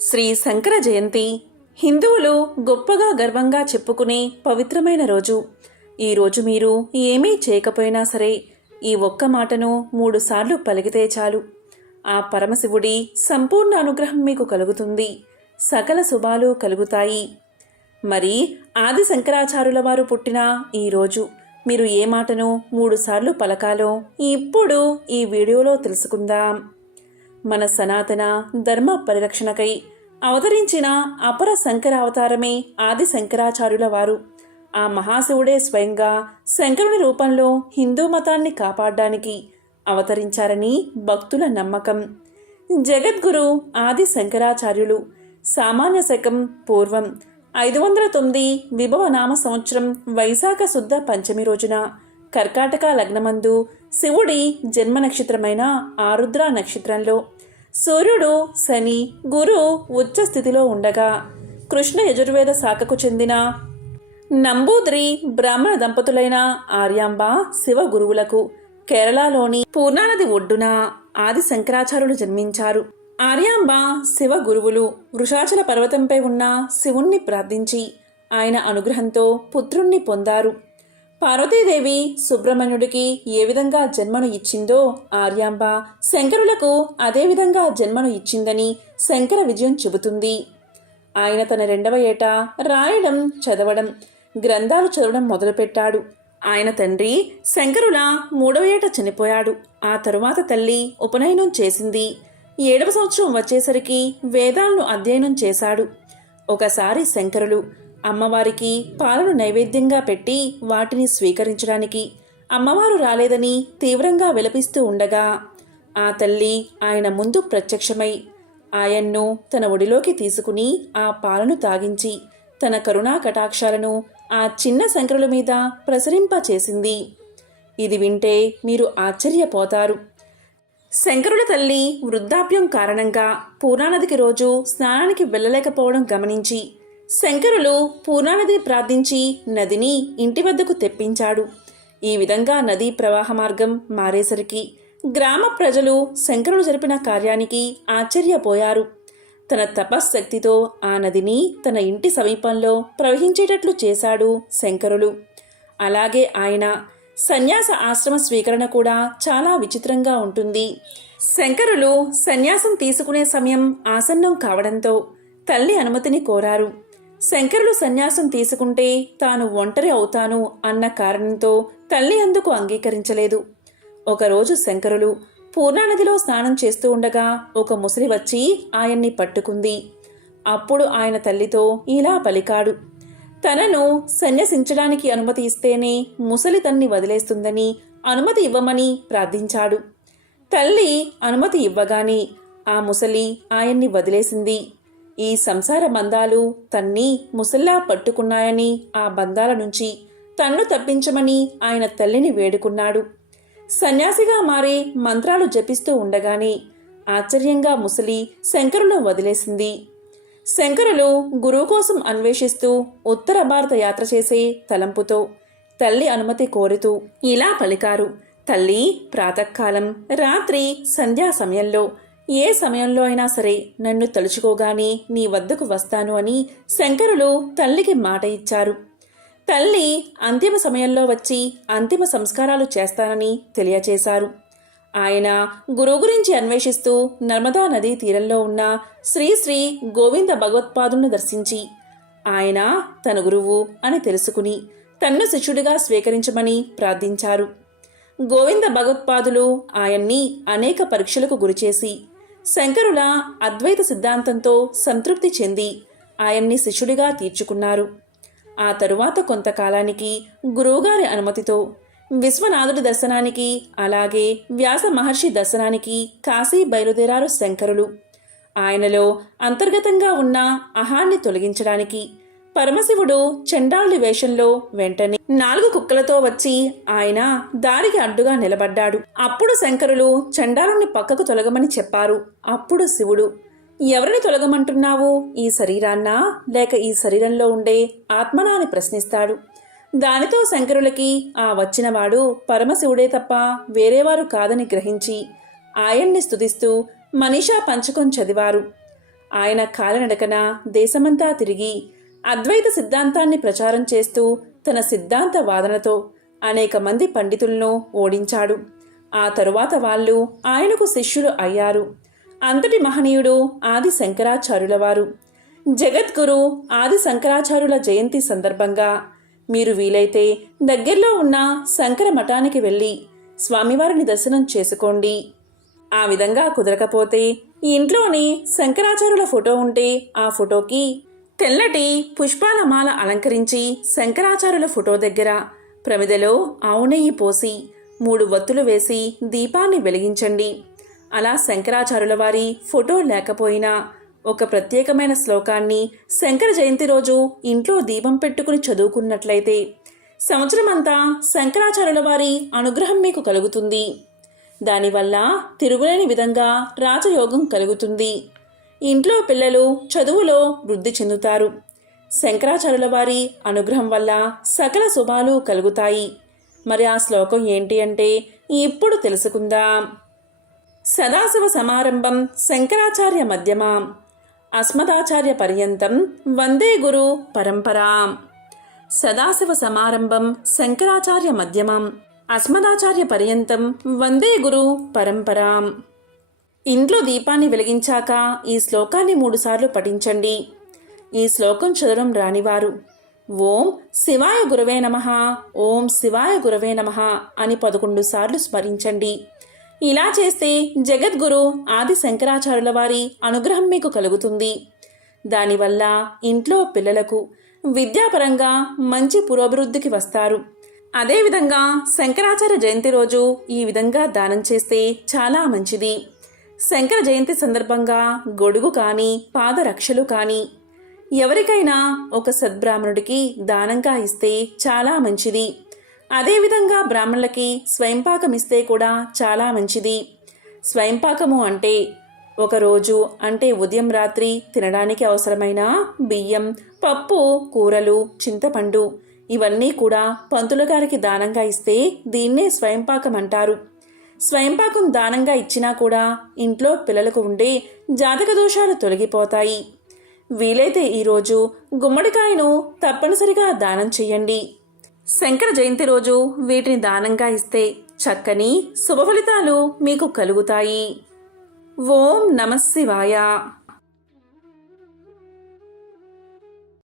శ్రీ శంకర జయంతి హిందువులు గొప్పగా గర్వంగా చెప్పుకునే పవిత్రమైన రోజు. ఈ రోజు మీరు ఏమీ చేయకపోయినా సరే ఈ ఒక్క మాటను మూడుసార్లు పలికితే చాలు. ఆ పరమశివుడి సంపూర్ణ అనుగ్రహం మీకు కలుగుతుంది. సకల శుభాలు కలుగుతాయి. మరి ఆది శంకరాచార్యుల వారు పుట్టిన ఈ రోజు మీరు ఏ మాటను మూడుసార్లు పలకాలో ఇప్పుడు ఈ వీడియోలో తెలుసుకుందాం. మన సనాతన ధర్మ పరిరక్షణకై అవతరించిన అపర శంకర అవతారమే ఆది శంకరాచార్యుల వారు. ఆ మహాశివుడే స్వయంగా శంకరుని రూపంలో హిందూ మతాన్ని కాపాడడానికి అవతరించారని భక్తుల నమ్మకం. జగద్గురు ఆది శంకరాచార్యులు సామాన్య శకం పూర్వం ఐదు వందల తొమ్మిది విభవ నామ సంవత్సరం వైశాఖ శుద్ధ పంచమి రోజున కర్కాటక లగ్నమందు శివుడి జన్మ నక్షత్రమైన ఆరుద్ర నక్షత్రంలో సూర్యుడు శని గురు ఉచ్చ స్థితిలో ఉండగా కృష్ణ యజుర్వేద శాఖకు చెందిన నంబూద్రి బ్రాహ్మణ దంపతులైన ఆర్యాంబ శివ గురువులకు కేరళలోని పూర్ణానది ఒడ్డున ఆది శంకరాచార్యులు జన్మించారు. ఆర్యాంబ శివ గురువులు వృషాచల పర్వతంపై ఉన్న శివుణ్ణి ప్రార్థించి ఆయన అనుగ్రహంతో పుత్రుణ్ణి పొందారు. పార్వతీదేవి సుబ్రహ్మణ్యుడికి ఏ విధంగా జన్మను ఇచ్చిందో ఆర్యాంబ శంకరులకు అదే విధంగా జన్మను ఇచ్చిందని శంకర విజయం చెబుతుంది. ఆయన తన రెండవ ఏట రాయడం చదవడం గ్రంథాలు చదవడం మొదలుపెట్టాడు. ఆయన తండ్రి శంకరుల మూడవ ఏట చనిపోయాడు. ఆ తరువాత తల్లి ఉపనయనం చేసింది. ఏడవ సంవత్సరం వచ్చేసరికి వేదాలను అధ్యయనం చేశాడు. ఒకసారి శంకరులు అమ్మవారికి పాలను నైవేద్యంగా పెట్టి వాటిని స్వీకరించడానికి అమ్మవారు రాలేదని తీవ్రంగా విలపిస్తూ ఉండగా ఆ తల్లి ఆయన ముందు ప్రత్యక్షమై ఆయన్ను తన ఒడిలోకి తీసుకుని ఆ పాలను తాగించి తన కరుణా కటాక్షాలను ఆ చిన్న శంకరుల మీద ప్రసరింపచేసింది ఇది వింటే మీరు ఆశ్చర్యపోతారు. శంకరుల తల్లి వృద్ధాప్యం కారణంగా పూర్ణానదికి రోజు స్నానానికి వెళ్ళలేకపోవడం గమనించి శంకరులు పూర్ణానదిని ప్రార్థించి నదిని ఇంటి వద్దకు తెప్పించాడు. ఈ విధంగా నదీ ప్రవాహ మార్గం మారేసరికి గ్రామ ప్రజలు శంకరులు జరిపిన కార్యానికి ఆశ్చర్యపోయారు. తన తపశ్శక్తితో ఆ నదిని తన ఇంటి సమీపంలో ప్రవహించేటట్లు చేశాడు శంకరులు. అలాగే ఆయన సన్యాస ఆశ్రమ స్వీకరణ కూడా చాలా విచిత్రంగా ఉంటుంది. శంకరులు సన్యాసం తీసుకునే సమయం ఆసన్నం కావడంతో తల్లి అనుమతిని కోరారు. శంకరులు సన్యాసం తీసుకుంటే తాను ఒంటరి అవుతాను అన్న కారణంతో తల్లి అందుకు అంగీకరించలేదు. ఒకరోజు శంకరులు పూర్ణానదిలో స్నానం చేస్తూ ఉండగా ఒక ముసలి వచ్చి ఆయన్ని పట్టుకుంది. అప్పుడు ఆయన తల్లితో ఇలా పలికాడు. తనను సన్యసించడానికి అనుమతి ఇస్తేనే ముసలి తన్ని వదిలేస్తుందని అనుమతి ఇవ్వమని ప్రార్థించాడు. తల్లి అనుమతి ఇవ్వగానే ఆ ముసలి ఆయన్ని వదిలేసింది. ఈ సంసార బంధాలు తన్ని ముసల్లా పట్టుకున్నాయని ఆ బంధాల నుంచి తన్ను తప్పించమని ఆయన తల్లిని వేడుకున్నాడు. సన్యాసిగా మారి మంత్రాలు జపిస్తూ ఉండగానే ఆశ్చర్యంగా ముసలి శంకరులను వదిలేసింది. శంకరులు గురువు కోసం అన్వేషిస్తూ ఉత్తర భారత యాత్ర చేసే తలంపుతో తల్లి అనుమతి కోరుతూ ఇలా పలికారు. తల్లి ప్రాతకాలం రాత్రి సంధ్యా సమయంలో ఏ సమయంలో అయినా సరే నన్ను తలుచుకోగానే నీ వద్దకు వస్తాను అని శంకరులు తల్లికి మాట ఇచ్చారు. తల్లి అంతిమ సమయంలో వచ్చి అంతిమ సంస్కారాలు చేస్తానని తెలియచేశారు. ఆయన గురువు గురించి అన్వేషిస్తూ నర్మదా నదీ తీరంలో ఉన్న శ్రీశ్రీ గోవింద భగవత్పాదులను దర్శించి ఆయన తన గురువు అని తెలుసుకుని తన్ను శిష్యుడిగా స్వీకరించమని ప్రార్థించారు. గోవింద భగవత్పాదులు ఆయన్ని అనేక పరీక్షలకు గురిచేసి శంకరుల అద్వైత సిద్ధాంతంతో సంతృప్తి చెంది ఆయన్ని శిష్యుడిగా తీర్చుకున్నారు. ఆ తరువాత కొంతకాలానికి గురువుగారి అనుమతితో విశ్వనాథుడి దర్శనానికి అలాగే వ్యాస మహర్షి దర్శనానికి కాశీ బయలుదేరారు శంకరులు. ఆయనలో అంతర్గతంగా ఉన్న అహాన్ని తొలగించడానికి పరమశివుడు చండాలుడి వేషంలో వెంటనే నాలుగు కుక్కలతో వచ్చి ఆయన దారికి అడ్డుగా నిలబడ్డాడు. అప్పుడు శంకరులు చండాలుణ్ణి పక్కకు తొలగమని చెప్పారు. అప్పుడు శివుడు ఎవరిని తొలగమంటున్నావు? ఈ శరీరాన్నా? లేక ఈ శరీరంలో ఉండే ఆత్మనా అని ప్రశ్నిస్తాడు. దానితో శంకరులకి ఆ వచ్చినవాడు పరమశివుడే తప్ప వేరేవారు కాదని గ్రహించి ఆయన్ని స్థుతిస్తూ మనీషా పంచకం చదివారు. ఆయన కాలినడకన దేశమంతా తిరిగి అద్వైత సిద్ధాంతాన్ని ప్రచారం చేస్తూ తన సిద్ధాంత వాదనతో అనేక మంది పండితులను ఓడించాడు. ఆ తరువాత వాళ్ళు ఆయనకు శిష్యులు అయ్యారు. అంతటి మహనీయుడు ఆది శంకరాచార్యుల వారు జగద్గురు ఆది శంకరాచార్యుల జయంతి సందర్భంగా మీరు వీలైతే దగ్గరలో ఉన్న శంకర మఠానికి వెళ్ళి స్వామివారిని దర్శనం చేసుకోండి. ఆ విధంగా కుదరకపోతే ఇంట్లోని శంకరాచార్యుల ఫోటో ఉంటే ఆ ఫోటోకి తెల్లటి పుష్పాల మాల అలంకరించి శంకరాచార్యుల ఫోటో దగ్గర ప్రమిదలో ఆవు నెయ్యి పోసి మూడు వత్తులు వేసి దీపాన్ని వెలిగించండి. అలా శంకరాచార్యుల వారి ఫోటో లేకపోయినా ఒక ప్రత్యేకమైన శ్లోకాన్ని శంకర జయంతి రోజు ఇంట్లో దీపం పెట్టుకుని చదువుకున్నట్లయితే సంవత్సరమంతా శంకరాచార్యుల వారి అనుగ్రహం మీకు కలుగుతుంది. దానివల్ల తిరుగులేని విధంగా రాజయోగం కలుగుతుంది. ఇంట్లో పిల్లలు చదువులో వృద్ధి చెందుతారు. శంకరాచార్యుల వారి అనుగ్రహం వల్ల సకల శుభాలు కలుగుతాయి. మరి ఆ శ్లోకం ఏంటి అంటే ఇప్పుడు తెలుసుకుందాం? సదాశివ సమారంభం శంకరాచార్య మధ్యమాం? అస్మదాచార్య పర్యంతం వందే గురు పరంపరాం. సదాశివ సమారంభం శంకరాచార్య మధ్యమం? అస్మదాచార్య పర్యంతం వందే గురు పరంపరాం. ఇంట్లో దీపాన్ని వెలిగించాక ఈ శ్లోకాన్ని మూడుసార్లు పఠించండి. ఈ శ్లోకం చదవడం రానివారు. ఓం శివాయ గురవే నమ ఓం శివాయ గురవే నమ అని పదకొండు సార్లు స్మరించండి. ఇలా చేస్తే జగద్గురు ఆది శంకరాచార్యుల వారి అనుగ్రహం మీకు కలుగుతుంది. దానివల్ల ఇంట్లో పిల్లలకు విద్యాపరంగా మంచి పురోభివృద్ధికి వస్తారు. అదేవిధంగా శంకరాచార్య జయంతి రోజు ఈ విధంగా దానం చేస్తే చాలా మంచిది. శంకర జయంతి సందర్భంగా గొడుగు కానీ పాదరక్షలు కానీ ఎవరికైనా ఒక సద్బ్రాహ్మణుడికి దానంగా ఇస్తే చాలా మంచిది. అదేవిధంగా బ్రాహ్మణులకి స్వయంపాకం ఇస్తే కూడా చాలా మంచిది. స్వయంపాకము అంటే ఒకరోజు అంటే ఉదయం రాత్రి తినడానికి అవసరమైన బియ్యం పప్పు కూరలు చింతపండు ఇవన్నీ కూడా పంతులు గారికి దానంగా ఇస్తే దీన్నే స్వయంపాకం అంటారు. స్వయంపాకం దానంగా ఇచ్చినా కూడా ఇంట్లో పిల్లలకు ఉండే జాతక దోషాలు తొలగిపోతాయి. వీలైతే ఈరోజు గుమ్మడికాయను తప్పనిసరిగా దానం చెయ్యండి. శంకర జయంతి రోజు వీటిని దానంగా ఇస్తే చక్కని శుభ ఫలితాలు మీకు కలుగుతాయి. ఓం నమ శివాయ.